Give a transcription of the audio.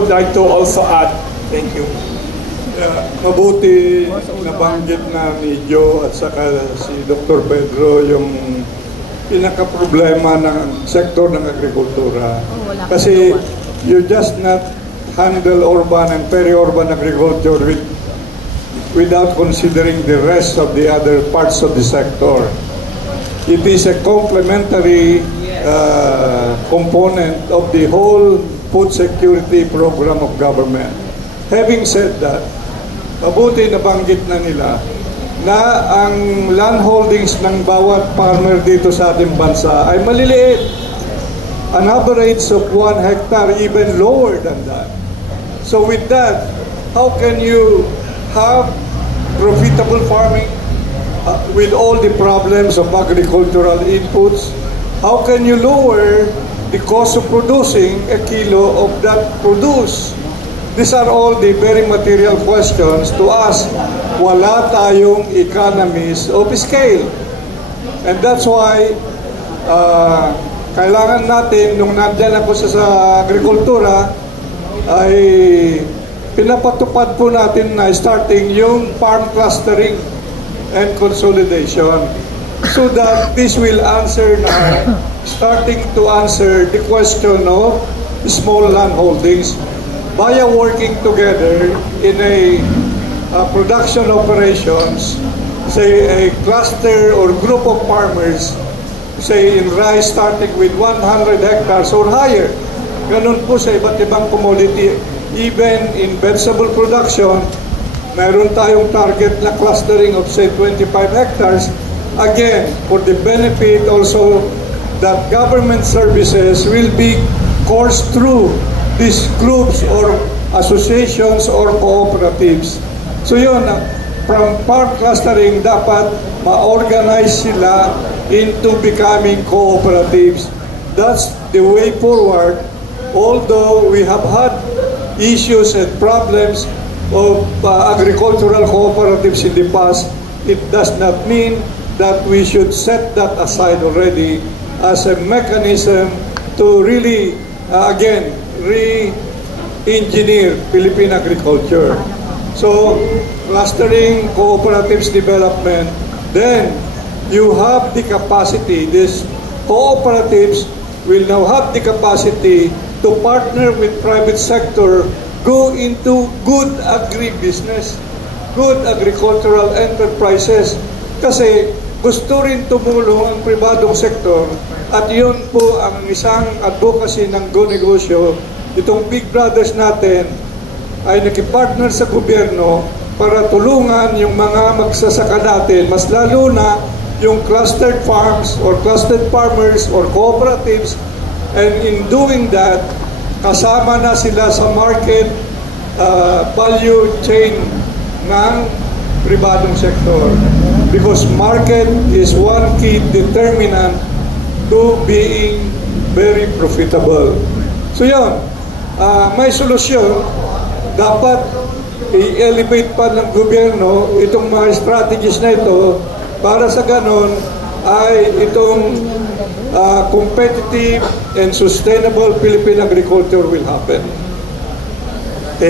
would like to also add, thank you. Mabuti nabanggit na ni Joe at saka si Dr. Pedro yung pinaka-problema ng sektor ng agrikultura. Kasi you just not handle urban and peri-urban agriculture without considering the rest of the other parts of the sector. It is a complementary component of the whole food security program of government. Having said that, mabuti nabanggit na nila na ang land holdings ng bawat farmer dito sa ating bansa ay maliliit. An average of 1 hectare, even lower than that. So with that, how can you have profitable farming with all the problems of agricultural inputs? How can you lower the cost of producing a kilo of that produce? These are all the very material questions to ask. Wala tayong economies of scale. And that's why kailangan natin, nung nandyan ako sa agrikultura, ay pinapatupad po natin na starting yung farm clustering and consolidation. So that this will answer now, starting to answer the question of small land holdings via working together in a production operations, say a cluster or group of farmers, say in rice starting with 100 hectares or higher. Ganun po sa iba't ibang commodity. Even in vegetable production, mayroon tayong target na clustering of say 25 hectares. Again, for the benefit also that government services will be coursed through these groups or associations or cooperatives. So yun, from farm clustering, dapat ma-organize sila into becoming cooperatives. That's the way forward. Although we have had issues and problems of agricultural cooperatives in the past, it does not mean that we should set that aside already as a mechanism to really, again, re-engineer Philippine agriculture. So, clustering, cooperatives development, then you have the capacity, these cooperatives will now have the capacity to partner with private sector, go into good agribusiness, good agricultural enterprises. Kasi gusto rin tumulong ang pribadong sektor at yun po ang isang advocacy ng Go Negosyo. Itong big brothers natin ay nakipartner sa gobyerno para tulungan yung mga magsasaka natin, mas lalo na yung clustered farms or clustered farmers or cooperatives, and in doing that, kasama na sila sa market value chain ng pribadong sektor. Because market is one key determinant to being very profitable. So yun, may solusyon. Dapat i-elevate pa ng gobyerno itong mga strategies na ito para sa ganon ay itong competitive and sustainable Philippine agriculture will happen.